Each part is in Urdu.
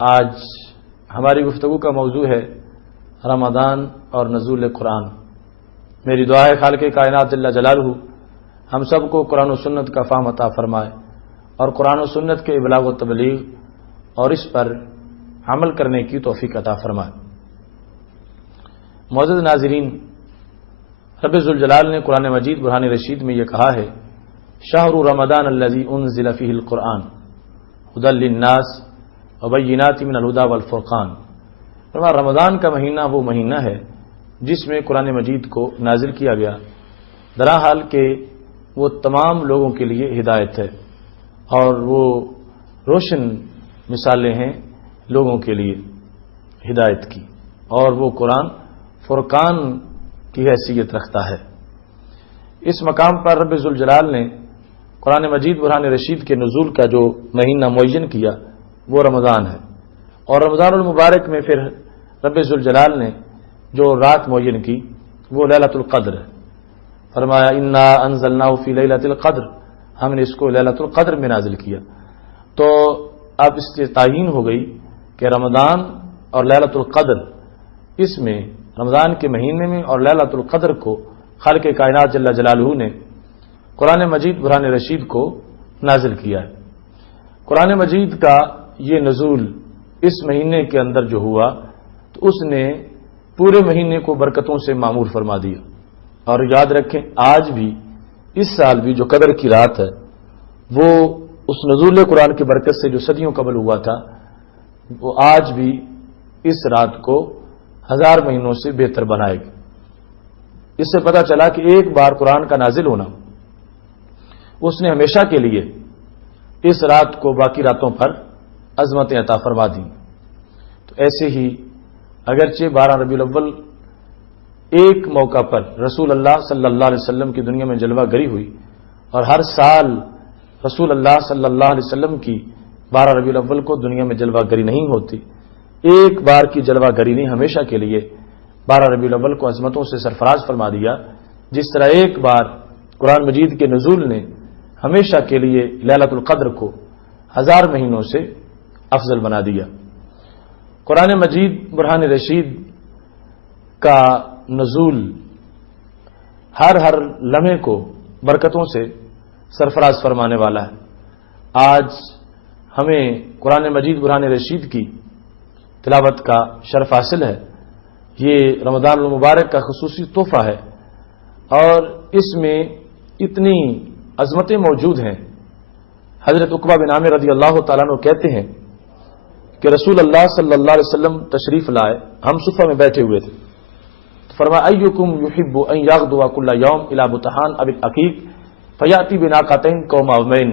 آج ہماری گفتگو کا موضوع ہے رمضان اور نزول قرآن۔ میری دعا ہے خالق کائنات جل جلالہ ہم سب کو قرآن و سنت کا فہم عطا فرمائے اور قرآن و سنت کے ابلاغ و تبلیغ اور اس پر عمل کرنے کی توفیق عطا فرمائے۔ معزز ناظرین، رب ذوالجلال نے قرآن مجید برہان رشید میں یہ کہا ہے، شہر رمضان الذی انزل فیہ القرآن ھدی للناس وبینات من الہدی والفرقان۔ رمضان کا مہینہ وہ مہینہ ہے جس میں قرآن مجید کو نازل کیا گیا، درحال کہ وہ تمام لوگوں کے لیے ہدایت ہے اور وہ روشن مثالیں ہیں لوگوں کے لیے ہدایت کی، اور وہ قرآن فرقان کی حیثیت رکھتا ہے۔ اس مقام پر رب ذوالجلال نے قرآن مجید برہان رشید کے نزول کا جو مہینہ معین کیا وہ رمضان ہے، اور رمضان المبارک میں پھر رب ذوالجلال نے جو رات معین کی وہ لیلۃ القدر ہے۔ فرمایا انا انزلناہ فی لیلۃ القدر، ہم نے اس کو لیلۃ القدر میں نازل کیا۔ تو اب اس سے تعیین ہو گئی کہ رمضان اور لیلۃ القدر، اس میں رمضان کے مہینے میں اور لیلۃ القدر کو خالق کائنات جل جلالہ نے قرآن مجید برہان رشید کو نازل کیا ہے۔ قرآن مجید کا یہ نزول اس مہینے کے اندر جو ہوا تو اس نے پورے مہینے کو برکتوں سے معمور فرما دیا۔ اور یاد رکھیں، آج بھی اس سال بھی جو قدر کی رات ہے وہ اس نزول قرآن کی برکت سے جو صدیوں قبل ہوا تھا وہ آج بھی اس رات کو 1000 مہینوں سے بہتر بنائے گی۔ اس سے پتہ چلا کہ ایک بار قرآن کا نازل ہونا اس نے ہمیشہ کے لیے اس رات کو باقی راتوں پر عظمتیں عطا فرما دیں۔ تو ایسے ہی اگرچہ 12 ربیع الاول ایک موقع پر رسول اللہ صلی اللہ علیہ وسلم کی دنیا میں جلوہ گری ہوئی، اور ہر سال رسول اللہ صلی اللہ علیہ وسلم کی 12 ربیع الاول کو دنیا میں جلوہ گری نہیں ہوتی، ایک بار کی جلوہ گری نے ہمیشہ کے لیے 12 ربیع الاول کو عظمتوں سے سرفراز فرما دیا، جس طرح ایک بار قرآن مجید کے نزول نے ہمیشہ کے لیے لیلۃ القدر کو 1000 مہینوں سے افضل بنا دیا۔ قرآن مجید برہان رشید کا نزول ہر لمحے کو برکتوں سے سرفراز فرمانے والا ہے۔ آج ہمیں قرآن مجید برہان رشید کی تلاوت کا شرف حاصل ہے۔ یہ رمضان المبارک کا خصوصی تحفہ ہے اور اس میں اتنی عظمتیں موجود ہیں۔ حضرت عقبہ بن عامر رضی اللہ تعالیٰ عنہ کہتے ہیں کہ رسول اللہ صلی اللہ علیہ وسلم تشریف لائے، ہم صفہ میں بیٹھے ہوئے تھے، فرمایا ایکم یحب ان یغدو کل یوم الی بطحان اب العقیق فیاتی بناقتین قومین،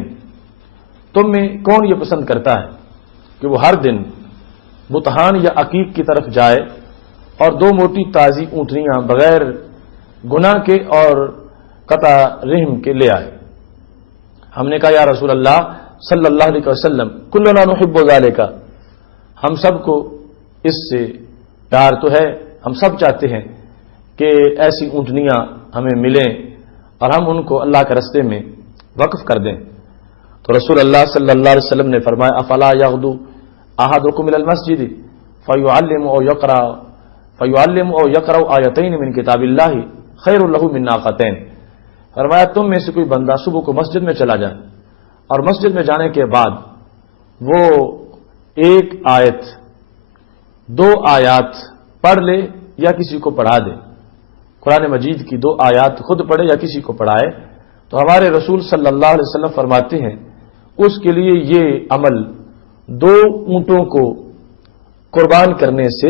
تم میں کون یہ پسند کرتا ہے کہ وہ ہر دن بطحان یا عقیق کی طرف جائے اور 2 موٹی تازی اونٹنیاں بغیر گناہ کے اور قطع رحم کے لے آئے۔ ہم نے کہا یا رسول اللہ صلی اللہ علیہ وسلم کلنا نحب ذالک، ہم سب کو اس سے پیار تو ہے، ہم سب چاہتے ہیں کہ ایسی اونٹنیاں ہمیں ملیں اور ہم ان کو اللہ کے راستے میں وقف کر دیں۔ تو رسول اللہ صلی اللہ علیہ وسلم نے فرمایا افلا یغدو احدکم الی المسجد فیعلم او یقرأ آیتین من کتاب اللہ خیر له من ناقتین، فرمایا تم میں سے کوئی بندہ صبح کو مسجد میں چلا جائے اور مسجد میں جانے کے بعد وہ ایک آیت 2 آیات پڑھ لے یا کسی کو پڑھا دے، قرآن مجید کی 2 آیات خود پڑھے یا کسی کو پڑھائے، تو ہمارے رسول صلی اللہ علیہ وسلم فرماتے ہیں اس کے لیے یہ عمل 2 اونٹوں کو قربان کرنے سے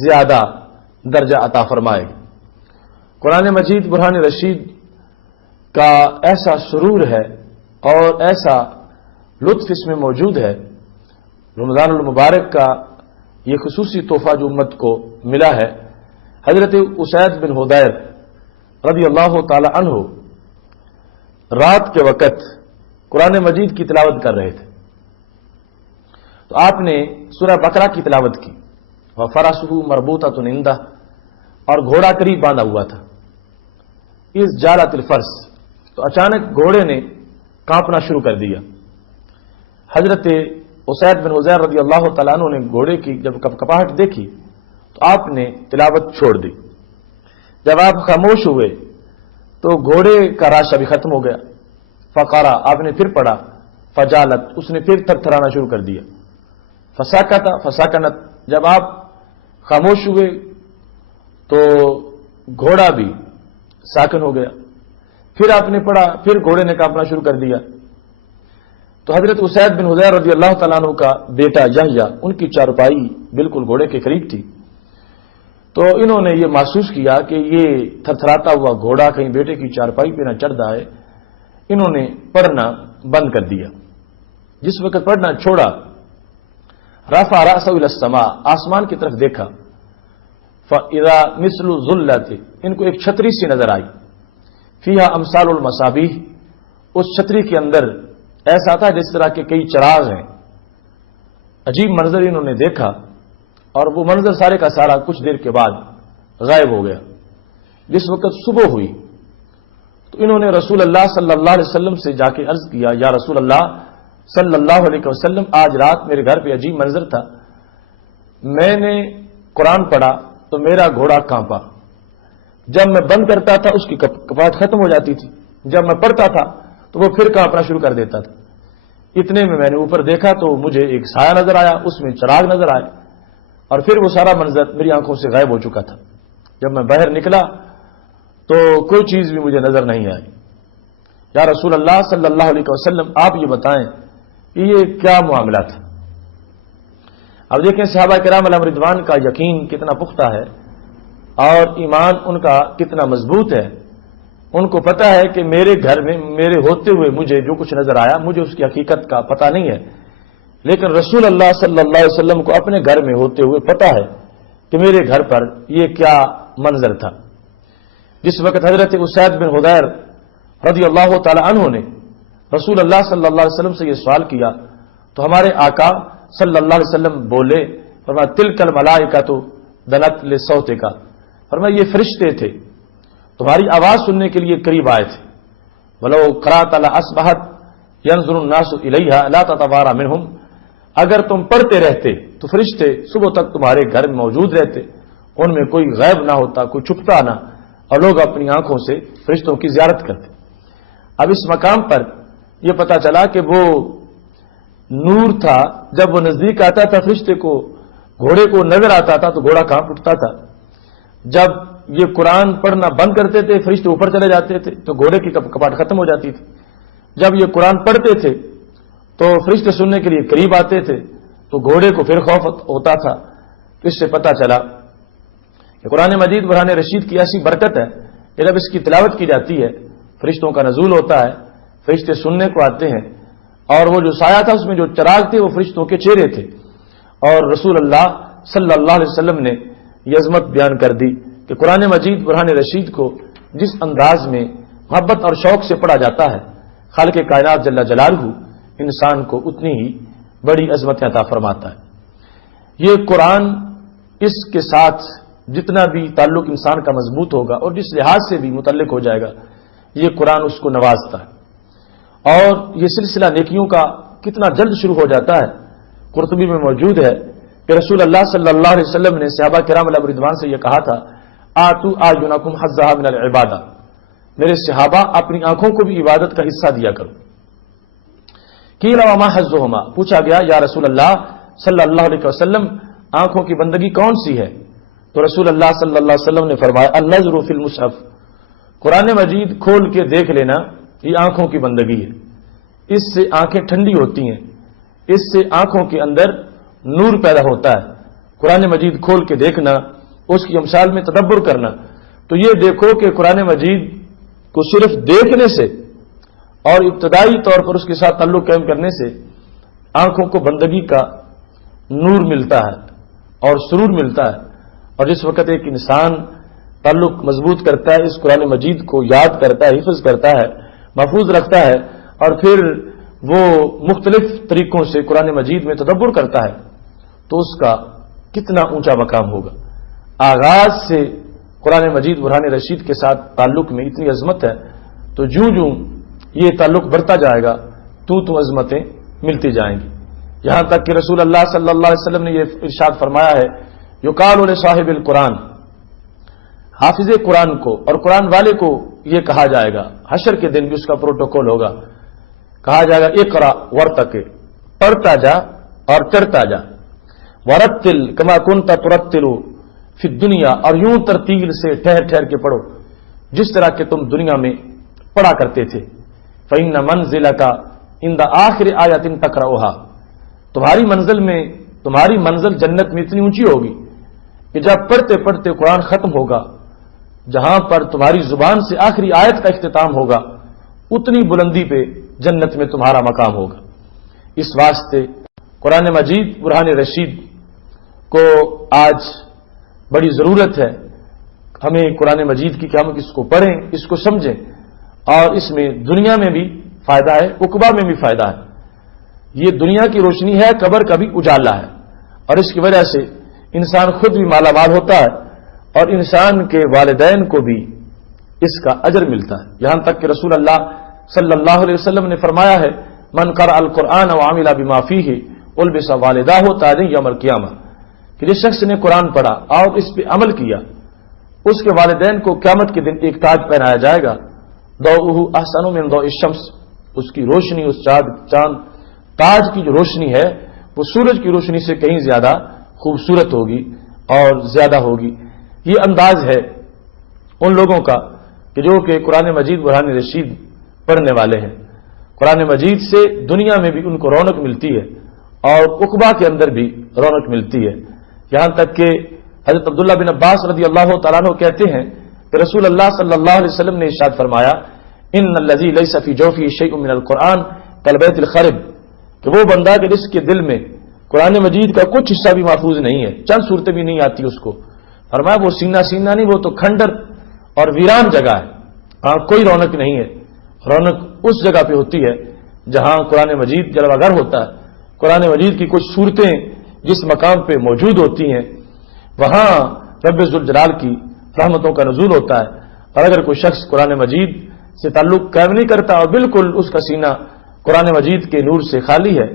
زیادہ درجہ عطا فرمائے گا۔ قرآن مجید برہان رشید کا ایسا سرور ہے اور ایسا لطف اس میں موجود ہے، رمضان المبارک کا یہ خصوصی تحفہ جو امت کو ملا ہے۔ حضرت اسید بن حضیر رضی اللہ تعالی عنہ رات کے وقت قرآن مجید کی تلاوت کر رہے تھے، تو آپ نے سورہ بقرہ کی تلاوت کی، وَفَرَسُهُ مَرْبُوطَةٌ عِندَهُ، اور گھوڑا قریب باندھا ہوا تھا، اِذْ جَالَتِ الْفَرْسُ، تو اچانک گھوڑے نے کانپنا شروع کر دیا۔ حضرت اسید بن حضیر رضی اللہ تعالیٰ عنہ نے گھوڑے کی جب کپکپاہٹ دیکھی تو آپ نے تلاوت چھوڑ دی. جب آپ خاموش ہوئے تو گھوڑے کا راشا بھی ختم ہو گیا. فقرا آپ نے پھر پڑھا. فجالت اس نے پھر تھر تھرانا شروع کر دیا. فساکنت جب آپ خاموش ہوئے تو گھوڑا بھی ساکن ہو گیا. پھر آپ نے پڑھا, پھر گھوڑے نے کانپنا شروع کر دیا. تو حضرت اسید بن حضیر رضی اللہ تعالیٰ عنہ کا بیٹا یحییٰ, ان کی چارپائی بالکل گھوڑے کے قریب تھی. تو انہوں نے یہ محسوس کیا کہ یہ تھرتھراتا ہوا گھوڑا کہیں بیٹے کی چارپائی پہ نہ چڑھ جائے. انہوں نے پڑھنا بند کر دیا. جس وقت پڑھنا چھوڑا, رفع رأسه الى السماء, آسمان کی طرف دیکھا. فاذا مثل ظلت, ان کو ایک چھتری سی نظر آئی. فیہا امثال المصابیح, اس چھتری کے اندر ایسا تھا جس طرح کے کئی چراغ ہیں. عجیب منظر انہوں نے دیکھا اور وہ منظر سارے کا سارا کچھ دیر کے بعد غائب ہو گیا. جس وقت صبح ہوئی تو انہوں نے رسول اللہ صلی اللہ علیہ وسلم سے جا کے عرض کیا, یا رسول اللہ صلی اللہ علیہ وسلم, آج رات میرے گھر پہ عجیب منظر تھا. میں نے قرآن پڑھا تو میرا گھوڑا کانپا. جب میں بند کرتا تھا اس کی کپاہٹ ختم ہو جاتی تھی. جب میں پڑھتا تھا تو وہ پھر کانپنا شروع کر دیتا تھا. اتنے میں نے اوپر دیکھا تو مجھے ایک سایہ نظر آیا, اس میں چراغ نظر آئے, اور پھر وہ سارا منظر میری آنکھوں سے غائب ہو چکا تھا. جب میں باہر نکلا تو کوئی چیز بھی مجھے نظر نہیں آئی. یا رسول اللہ صلی اللہ علیہ وسلم, آپ یہ بتائیں کہ یہ کیا معاملہ تھا. اب دیکھیں صحابہ کرام علیہم رضوان کا یقین کتنا پختہ ہے اور ایمان ان کا کتنا مضبوط ہے. ان کو پتہ ہے کہ میرے گھر میں میرے ہوتے ہوئے مجھے جو کچھ نظر آیا مجھے اس کی حقیقت کا پتہ نہیں ہے, لیکن رسول اللہ صلی اللہ علیہ وسلم کو اپنے گھر میں ہوتے ہوئے پتہ ہے کہ میرے گھر پر یہ کیا منظر تھا. جس وقت حضرت اسید بن حضیر رضی اللہ تعالی عنہ نے رسول اللہ صلی اللہ علیہ وسلم سے یہ سوال کیا تو ہمارے آقا صلی اللہ علیہ وسلم بولے, فرمایا تلک الملائکۃ دنت لصوتک, فرمایا یہ فرشتے تھے تمہاری آواز سننے کے لیے قریب آئے تھے. ولو قرأت لأصبحت ينظر الناس الیہا لا تتوارى منہم, اگر تم پڑھتے رہتے تو فرشتے صبح تک تمہارے گھر میں موجود رہتے, ان میں کوئی غائب نہ ہوتا, کوئی چھپتا نہ, اور لوگ اپنی آنکھوں سے فرشتوں کی زیارت کرتے. اب اس مقام پر یہ پتا چلا کہ وہ نور تھا, جب وہ نزدیک آتا تھا فرشتے کو, گھوڑے کو نظر آتا تھا تو گھوڑا کانپ اٹھتا تھا. جب یہ قرآن پڑھنا بند کرتے تھے فرشتے اوپر چلے جاتے تھے تو گھوڑے کی کپاہٹ ختم ہو جاتی تھی. جب یہ قرآن پڑھتے تھے تو فرشتے سننے کے لیے قریب آتے تھے تو گھوڑے کو پھر خوف ہوتا تھا. اس سے پتا چلا کہ قرآن مجید برہان رشید کی ایسی برکت ہے کہ جب اس کی تلاوت کی جاتی ہے فرشتوں کا نزول ہوتا ہے, فرشتے سننے کو آتے ہیں, اور وہ جو سایہ تھا اس میں جو چراغ تھے وہ فرشتوں کے چہرے تھے. اور رسول اللہ صلی اللہ علیہ وسلم نے یہ عظمت بیان کر دی کہ قرآن مجید برہان رشید کو جس انداز میں محبت اور شوق سے پڑھا جاتا ہے, خالق کائنات جل جلالہ انسان کو اتنی ہی بڑی عظمت عطا فرماتا ہے. یہ قرآن اس کے ساتھ جتنا بھی تعلق انسان کا مضبوط ہوگا اور جس لحاظ سے بھی متعلق ہو جائے گا, یہ قرآن اس کو نوازتا ہے. اور یہ سلسلہ نیکیوں کا کتنا جلد شروع ہو جاتا ہے. قرطبی میں موجود ہے کہ رسول اللہ صلی اللہ علیہ وسلم نے صحابہ کرام علیہم رضوان سے یہ کہا تھا, آتو اعینکم حظھا من العبادہ, میرے صحابہ اپنی آنکھوں کو بھی عبادت کا حصہ دیا کرو. قیل وما حظھہما, پوچھا گیا یا رسول اللہ صلی اللہ علیہ وسلم آنکھوں کی بندگی کون سی ہے؟ تو رسول اللہ صلی اللہ علیہ وسلم نے فرمایا النظر فی المصحف, قرآن مجید کھول کے دیکھ لینا یہ آنکھوں کی بندگی ہے. اس سے آنکھیں ٹھنڈی ہوتی ہیں, اس سے آنکھوں کے اندر نور پیدا ہوتا ہے. قرآن مجید کھول کے دیکھنا, اس کی امثال میں تدبر کرنا, تو یہ دیکھو کہ قرآن مجید کو صرف دیکھنے سے اور ابتدائی طور پر اس کے ساتھ تعلق قائم کرنے سے آنکھوں کو بندگی کا نور ملتا ہے اور سرور ملتا ہے. اور جس وقت ایک انسان تعلق مضبوط کرتا ہے, اس قرآن مجید کو یاد کرتا ہے, حفظ کرتا ہے, محفوظ رکھتا ہے, اور پھر وہ مختلف طریقوں سے قرآن مجید میں تدبر کرتا ہے, تو اس کا کتنا اونچا مقام ہوگا. آغاز سے قرآن مجید برہان رشید کے ساتھ تعلق میں اتنی عظمت ہے, تو جوں جوں یہ تعلق بڑھتا جائے گا تو عظمتیں ملتی جائیں گی. یہاں تک کہ رسول اللہ صلی اللہ علیہ وسلم نے یہ ارشاد فرمایا ہے، یقال لصاحب القرآن، حافظ قرآن کو اور قرآن والے کو یہ کہا جائے گا، حشر کے دن بھی اس کا پروٹوکول ہوگا، کہا جائے گا اقرا ورتقِ، پڑھتا جا اور چڑھتا جا، ورتل کما کنت ترتل فی الدنیا، اور یوں ترتیل سے ٹھہر ٹھہر کے پڑھو جس طرح کہ تم دنیا میں پڑھا کرتے تھے، فإن منزلک عند آخر آیۃ تقرأها، تمہاری منزل جنت میں اتنی اونچی ہوگی کہ جب پڑھتے پڑھتے قرآن ختم ہوگا، جہاں پر تمہاری زبان سے آخری آیت کا اختتام ہوگا اتنی بلندی پہ جنت میں تمہارا مقام ہوگا۔ اس واسطے قرآن مجید برہان رشید کو آج بڑی ضرورت ہے ہمیں قرآن مجید کی کہ ہم اس کو پڑھیں، اس کو سمجھیں، اور اس میں دنیا میں بھی فائدہ ہے، عقبہ میں بھی فائدہ ہے۔ یہ دنیا کی روشنی ہے، قبر کا بھی اجالا ہے، اور اس کی وجہ سے انسان خود بھی مالا مال ہوتا ہے اور انسان کے والدین کو بھی اس کا اجر ملتا ہے۔ یہاں تک کہ رسول اللہ صلی اللہ علیہ وسلم نے فرمایا ہے، من قرأ القرآن وعمل بما فیہ البس والداہ تاجا یوم القیامہ، کہ جس شخص نے قرآن پڑھا اور اس پہ عمل کیا اس کے والدین کو قیامت کے دن ایک تاج پہنایا جائے گا، ضوءہ احسن من ضوء الشمس، اس کی روشنی، اس چاند تاج کی جو روشنی ہے وہ سورج کی روشنی سے کہیں زیادہ خوبصورت ہوگی اور زیادہ ہوگی۔ یہ انداز ہے ان لوگوں کا کہ جو کہ قرآن مجید برہان رشید پڑھنے والے ہیں۔ قرآن مجید سے دنیا میں بھی ان کو رونق ملتی ہے اور عقبہ کے اندر بھی رونق ملتی ہے۔ یہاں تک کہ حضرت عبداللہ بن عباس رضی اللہ تعالیٰ عنہ کہتے ہیں کہ رسول اللہ صلی اللہ علیہ وسلم نے ارشاد فرمایا، ان الذی لیس فی جوفہ شیء من القرآن کالبیت الخرب، کہ وہ بندہ کہ جس کے دل میں قرآن مجید کا کچھ حصہ بھی محفوظ نہیں ہے، چند صورتیں بھی نہیں آتی اس کو، فرمایا وہ سینہ نہیں، وہ تو کھنڈر اور ویران جگہ ہے، ہاں کوئی رونق نہیں ہے۔ رونق اس جگہ پہ ہوتی ہے جہاں قرآن مجید جلوہ گر ہوتا ہے، قرآن مجید کی کچھ صورتیں جس مقام پہ موجود ہوتی ہیں وہاں رب ذوالجلال کی رحمتوں کا نزول ہوتا ہے۔ اور اگر کوئی شخص قرآن مجید سے تعلق قائم نہیں کرتا اور بالکل اس کا سینہ قرآن مجید کے نور سے خالی ہے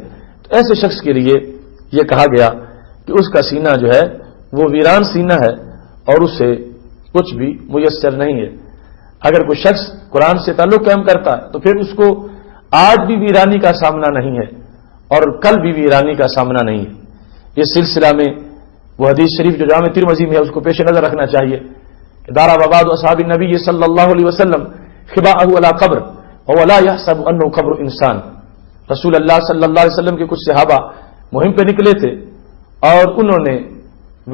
تو ایسے شخص کے لیے یہ کہا گیا کہ اس کا سینہ جو ہے وہ ویران سینہ ہے اور اسے کچھ بھی میسر نہیں ہے۔ اگر کوئی شخص قرآن سے تعلق قائم کرتا ہے تو پھر اس کو آج بھی ویرانی کا سامنا نہیں ہے اور کل بھی ویرانی کا سامنا نہیں ہے۔ اس سلسلہ میں وہ حدیث شریف جو جامع ترمذی میں ہے اس کو پیش نظر رکھنا چاہیے کہ دار آباد اصحاب النبی صلی اللہ علیہ وسلم خباءہ علی قبر ولا يحسب انه قبر انسان، رسول اللہ صلی اللہ علیہ وسلم کے کچھ صحابہ مہم پہ نکلے تھے اور انہوں نے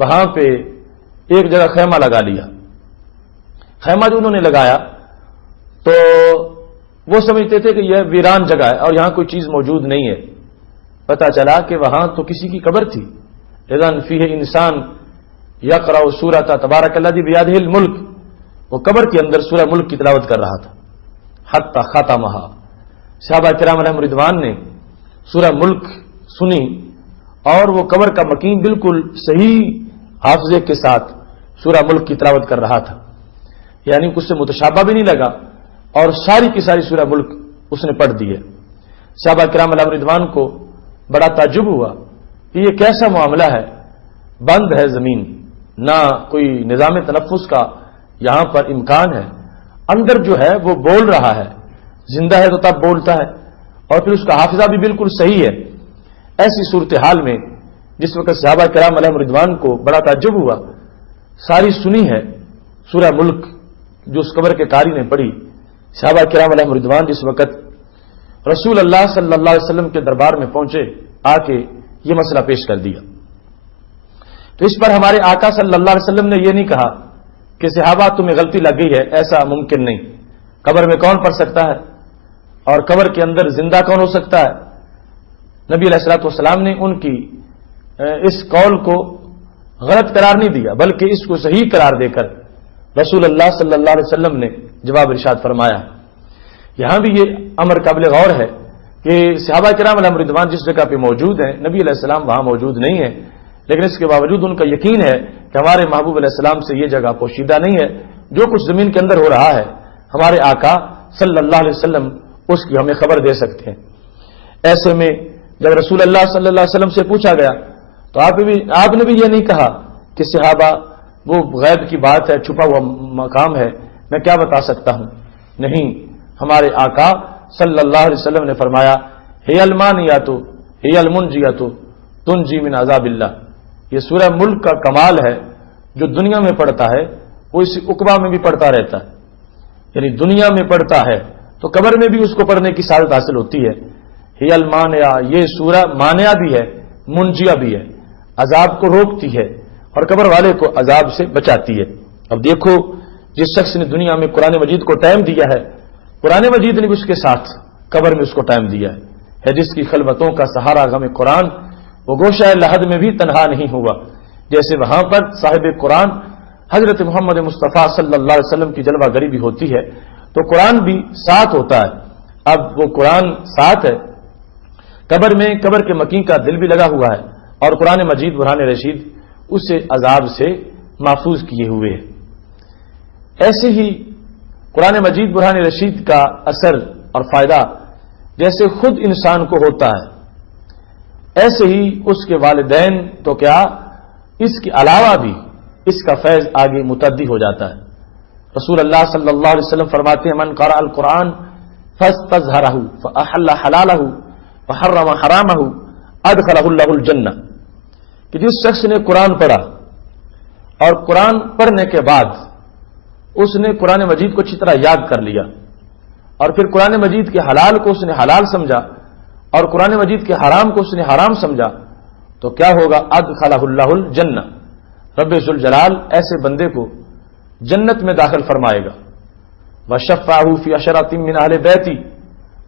وہاں پہ ایک جگہ خیمہ لگا لیا۔ خیمہ جو انہوں نے لگایا تو وہ سمجھتے تھے کہ یہ ویران جگہ ہے اور یہاں کوئی چیز موجود نہیں ہے، پتہ چلا کہ وہاں تو کسی کی قبر تھی۔ اذن فیہ انسان یقرأ سورۃ تبارک الذی بیدہ الملک، وہ قبر کے اندر سورہ ملک کی تلاوت کر رہا تھا، حتی ختمہا، صحابہ کرام علیہم رضوان نے سورہ ملک سنی اور وہ قبر کا مکین بالکل صحیح حافظے کے ساتھ سورہ ملک کی تلاوت کر رہا تھا، یعنی اس سے متشابہ بھی نہیں لگا اور ساری کی ساری سورہ ملک اس نے پڑھ دی ہے۔ صحابہ کرام علیہم رضوان کو بڑا تعجب ہوا کہ یہ کیسا معاملہ ہے، بند ہے زمین، نہ کوئی نظام تنفس کا یہاں پر امکان ہے، اندر جو ہے وہ بول رہا ہے، زندہ ہے تو تب بولتا ہے اور پھر اس کا حافظہ بھی بالکل صحیح ہے۔ ایسی صورتحال میں جس وقت صحابہ کرام علیہم رضوان کو بڑا تعجب ہوا، ساری سنی ہے سورہ ملک جو اس قبر کے قاری نے پڑھی، صحابہ کرام علیہم رضوان جس وقت رسول اللہ صلی اللہ علیہ وسلم کے دربار میں پہنچے، آ کے یہ مسئلہ پیش کر دیا تو اس پر ہمارے آقا صلی اللہ علیہ وسلم نے یہ نہیں کہا کہ صحابہ تمہیں غلطی لگ گئی ہے، ایسا ممکن نہیں، قبر میں کون پڑھ سکتا ہے اور قبر کے اندر زندہ کون ہو سکتا ہے۔ نبی علیہ الصلوۃ والسلام نے ان کی اس قول کو غلط قرار نہیں دیا بلکہ اس کو صحیح قرار دے کر رسول اللہ صلی اللہ علیہ وسلم نے جواب ارشاد فرمایا۔ یہاں بھی یہ امر قابل غور ہے کہ صحابہ کرام علیہم رضوان جس جگہ پہ موجود ہیں نبی علیہ السلام وہاں موجود نہیں ہیں، لیکن اس کے باوجود ان کا یقین ہے کہ ہمارے محبوب علیہ السلام سے یہ جگہ پوشیدہ نہیں ہے، جو کچھ زمین کے اندر ہو رہا ہے ہمارے آقا صلی اللہ علیہ وسلم اس کی ہمیں خبر دے سکتے ہیں۔ ایسے میں جب رسول اللہ صلی اللہ علیہ وسلم سے پوچھا گیا تو آپ نے بھی یہ نہیں کہا کہ صحابہ وہ غیب کی بات ہے، چھپا ہوا مقام ہے، میں کیا بتا سکتا ہوں. نہیں، ہمارے آقا صلی اللہ علیہ وسلم نے فرمایا ہی المانیات ہی المنجیات تنجی من عذاب اللہ. یہ سورہ ملک کا کمال ہے، جو دنیا میں پڑھتا ہے وہ اس عقبہ میں بھی پڑھتا رہتا ہے، یعنی دنیا میں پڑھتا ہے تو قبر میں بھی اس کو پڑھنے کی سعادت حاصل ہوتی ہے. ہی المانیہ، یہ سورہ مانیہ بھی ہے، منجیہ بھی ہے، عذاب کو روکتی ہے اور قبر والے کو عذاب سے بچاتی ہے. اب دیکھو، جس شخص نے دنیا میں قرآن مجید کو ٹائم دیا ہے، قرآن مجید نے بھی اس کے ساتھ قبر میں اس کو ٹائم دیا ہے جس کی خلوتوں کا سہارا غم قرآن، وہ گوشہ لحد میں بھی تنہا نہیں ہوا. جیسے وہاں پر صاحب قرآن حضرت محمد مصطفیٰ صلی اللہ علیہ وسلم کی جلوہ گری بھی ہوتی ہے تو قرآن بھی ساتھ ہوتا ہے. اب وہ قرآن ساتھ ہے، قبر میں قبر کے مکین کا دل بھی لگا ہوا ہے اور قرآن مجید برہان رشید اسے عذاب سے محفوظ کیے ہوئے ہے. ایسے ہی قرآن مجید برہان رشید کا اثر اور فائدہ جیسے خود انسان کو ہوتا ہے، ایسے ہی اس کے والدین تو کیا، اس کے علاوہ بھی اس کا فیض آگے متعدی ہو جاتا ہے. رسول اللہ صلی اللہ علیہ وسلم فرماتے ہیں من قرأ القرآن فاستظہرہ فاحل حلالہ وحرم حرامہ ادخلہ اللہ الجنہ، کہ جس شخص نے قرآن پڑھا اور قرآن پڑھنے کے بعد اس نے قرآن مجید کو اچھی طرح یاد کر لیا اور پھر قرآن مجید کے حلال کو اس نے حلال سمجھا اور قرآن مجید کے حرام کو اس نے حرام سمجھا تو کیا ہوگا، ادخلہ اللہ الجنہ، رب ذوالجلال ایسے بندے کو جنت میں داخل فرمائے گا. وشفعہ فی عشرۃ من اہل بیتی،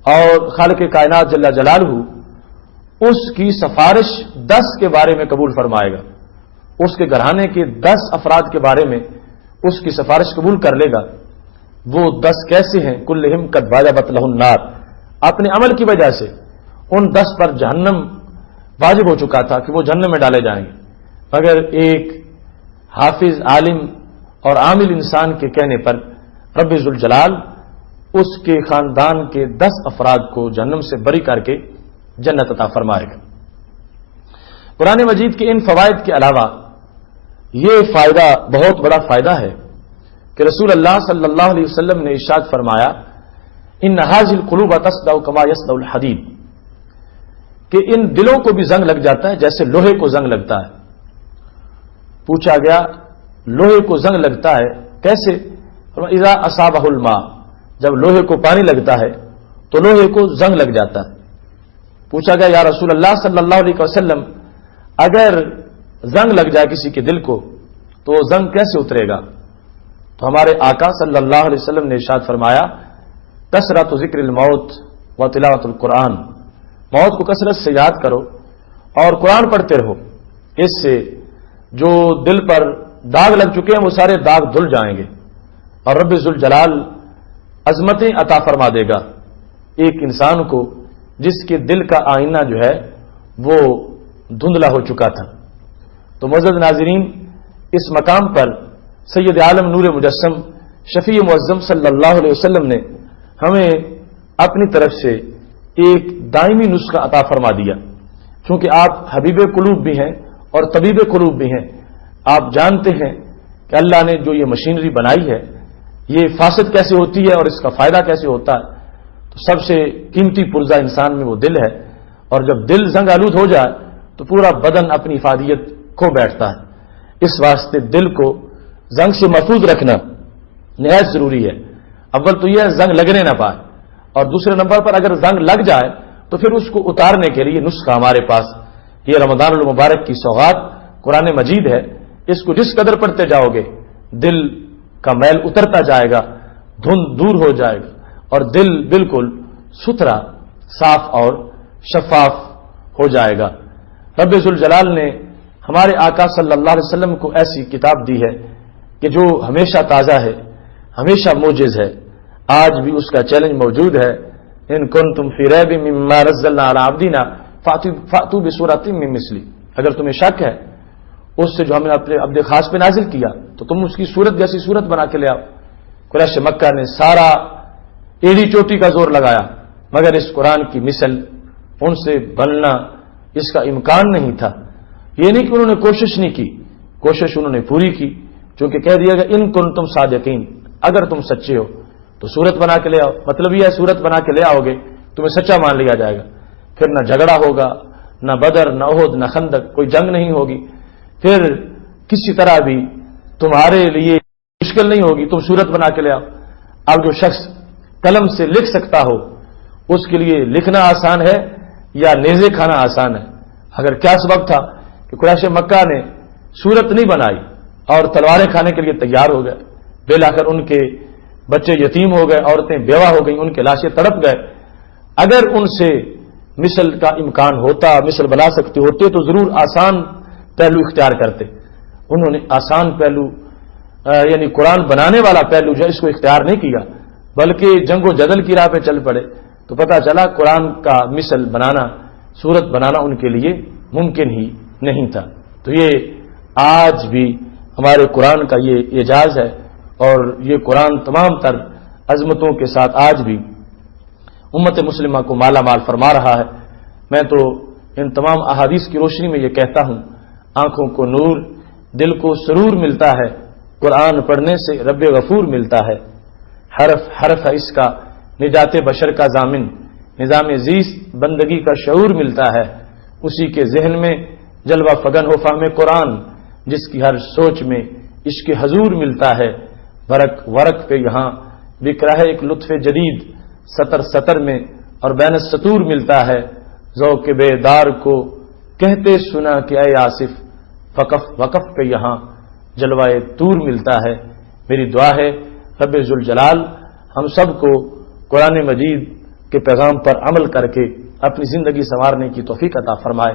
اور خالق کائنات جل جلالہ اس کی سفارش 10 کے بارے میں قبول فرمائے گا، اس کے گھرانے کے 10 افراد کے بارے میں اس کی سفارش قبول کر لے گا. وہ 10 کیسے ہیں، کلہم قد وجبت لہ النار، اپنے عمل کی وجہ سے ان 10 پر جہنم واجب ہو چکا تھا کہ وہ جہنم میں ڈالے جائیں گے، مگر ایک حافظ عالم اور عامل انسان کے کہنے پر رب ذوالجلال اس کے خاندان کے 10 افراد کو جہنم سے بری کر کے جنت عطا فرمائے گا. قرآن مجید کے ان فوائد کے علاوہ یہ فائدہ بہت بڑا فائدہ ہے کہ رسول اللہ صلی اللہ علیہ وسلم نے ارشاد فرمایا ان هذه القلوب تصدع كما يصدع الحديد، کہ ان دلوں کو بھی زنگ لگ جاتا ہے جیسے لوہے کو زنگ لگتا ہے. پوچھا گیا لوہے کو زنگ لگتا ہے کیسے؟ اذا اصابہ الماء، جب لوہے کو پانی لگتا ہے تو لوہے کو زنگ لگ جاتا ہے. پوچھا گیا یا رسول اللہ صلی اللہ علیہ وسلم اگر زنگ لگ جائے کسی کے دل کو تو وہ زنگ کیسے اترے گا؟ تو ہمارے آقا صلی اللہ علیہ وسلم نے ارشاد فرمایا کثرت ذکر الموت و تلاوت القرآن، موت کو کثرت سے یاد کرو اور قرآن پڑھتے رہو، اس سے جو دل پر داغ لگ چکے ہیں وہ سارے داغ دھل جائیں گے اور رب ذوالجلال عظمتیں عطا فرما دے گا ایک انسان کو جس کے دل کا آئینہ جو ہے وہ دھندلا ہو چکا تھا. تو معزز ناظرین، اس مقام پر سید عالم نور مجسم شفیع معظم صلی اللہ علیہ وسلم نے ہمیں اپنی طرف سے ایک دائمی نسخہ عطا فرما دیا، چونکہ آپ حبیب قلوب بھی ہیں اور طبیب قلوب بھی ہیں. آپ جانتے ہیں کہ اللہ نے جو یہ مشینری بنائی ہے یہ فاسد کیسے ہوتی ہے اور اس کا فائدہ کیسے ہوتا ہے. تو سب سے قیمتی پرزہ انسان میں وہ دل ہے، اور جب دل زنگ آلود ہو جائے تو پورا بدن اپنی افادیت کھو بیٹھتا ہے. اس واسطے دل کو زنگ سے محفوظ رکھنا نہایت ضروری ہے. اول تو یہ زنگ لگنے نہ پائے، اور دوسرے نمبر پر اگر زنگ لگ جائے تو پھر اس کو اتارنے کے لیے نسخہ ہمارے پاس یہ رمضان المبارک کی سوغات قرآن مجید ہے. اس کو جس قدر پڑھتے جاؤ گے دل کا میل اترتا جائے گا، دھند دور ہو جائے گا اور دل بالکل ستھرا، صاف اور شفاف ہو جائے گا. رب ذوالجلال نے ہمارے آقا صلی اللہ علیہ وسلم کو ایسی کتاب دی ہے کہ جو ہمیشہ تازہ ہے، ہمیشہ موجز ہے. آج بھی اس کا چیلنج موجود ہے، ان کنتم فی ریب مما نزلنا علی عبدنا فاتوا بسورۃ من مثلہ، اگر تمہیں شک ہے اس سے جو ہم نے اپنے عبد خاص پہ نازل کیا تو تم اس کی صورت جیسی صورت بنا کے لے آؤ. قریش مکہ نے سارا ایڑی چوٹی کا زور لگایا مگر اس قرآن کی مثل ان سے بننا اس کا امکان نہیں تھا۔ یہ نہیں کہ انہوں نے کوشش نہیں کی، کوشش انہوں نے پوری کی، چونکہ کہہ دیا گیا ان کنتم صادقین، اگر تم سچے ہو تو صورت بنا کے لے آؤ۔ مطلب یہ ہے صورت بنا کے لے آؤ گے تمہیں سچا مان لیا جائے گا، پھر نہ جھگڑا ہوگا، نہ بدر، نہ احد، نہ خندق، کوئی جنگ نہیں ہوگی، پھر کسی طرح بھی تمہارے لیے مشکل نہیں ہوگی، تم صورت بنا کے لے آؤ۔ اب جو شخص قلم سے لکھ سکتا ہو اس کے لیے لکھنا آسان ہے یا نیزے کھانا آسان ہے؟ اگر کیا سبب تھا کہ قریش مکہ نے صورت نہیں بنائی اور تلواریں کھانے کے لیے تیار ہو گئے، بالآخر ان کے بچے یتیم ہو گئے، عورتیں بیوہ ہو گئیں، ان کے لاشیں تڑپ گئے۔ اگر ان سے مثل کا امکان ہوتا، مثل بنا سکتے ہوتے تو ضرور آسان پہلو اختیار کرتے۔ انہوں نے آسان پہلو یعنی قرآن بنانے والا پہلو جو اس کو اختیار نہیں کیا، بلکہ جنگ و جدل کی راہ پہ چل پڑے، تو پتہ چلا قرآن کا مثل بنانا، صورت بنانا ان کے لیے ممکن ہی نہیں تھا۔ تو یہ آج بھی ہمارے قرآن کا یہ اعجاز ہے، اور یہ قرآن تمام تر عظمتوں کے ساتھ آج بھی امت مسلمہ کو مالا مال فرما رہا ہے۔ میں تو ان تمام احادیث کی روشنی میں یہ کہتا ہوں، آنکھوں کو نور، دل کو سرور ملتا ہے، قرآن پڑھنے سے رب غفور ملتا ہے۔ حرف حرف ہے اس کا نجات بشر کا ضامن، نظام زیست بندگی کا شعور ملتا ہے، اسی کے ذہن میں جلوہ فگن ہو فہم قرآن، جس کی ہر سوچ میں عشق حضور ملتا ہے۔ ورق ورق پہ یہاں بک رہا ہے ایک لطف جدید، سطر سطر میں اور بین السطور ملتا ہے، ذوق بیدار کو کہتے سنا کہ اے آصف، وقف وقف پہ یہاں جلوہ طور ملتا ہے۔ میری دعا ہے رب ذوالجلال ہم سب کو قرآن مجید کے پیغام پر عمل کر کے اپنی زندگی سنوارنے کی توفیق عطا فرمائے۔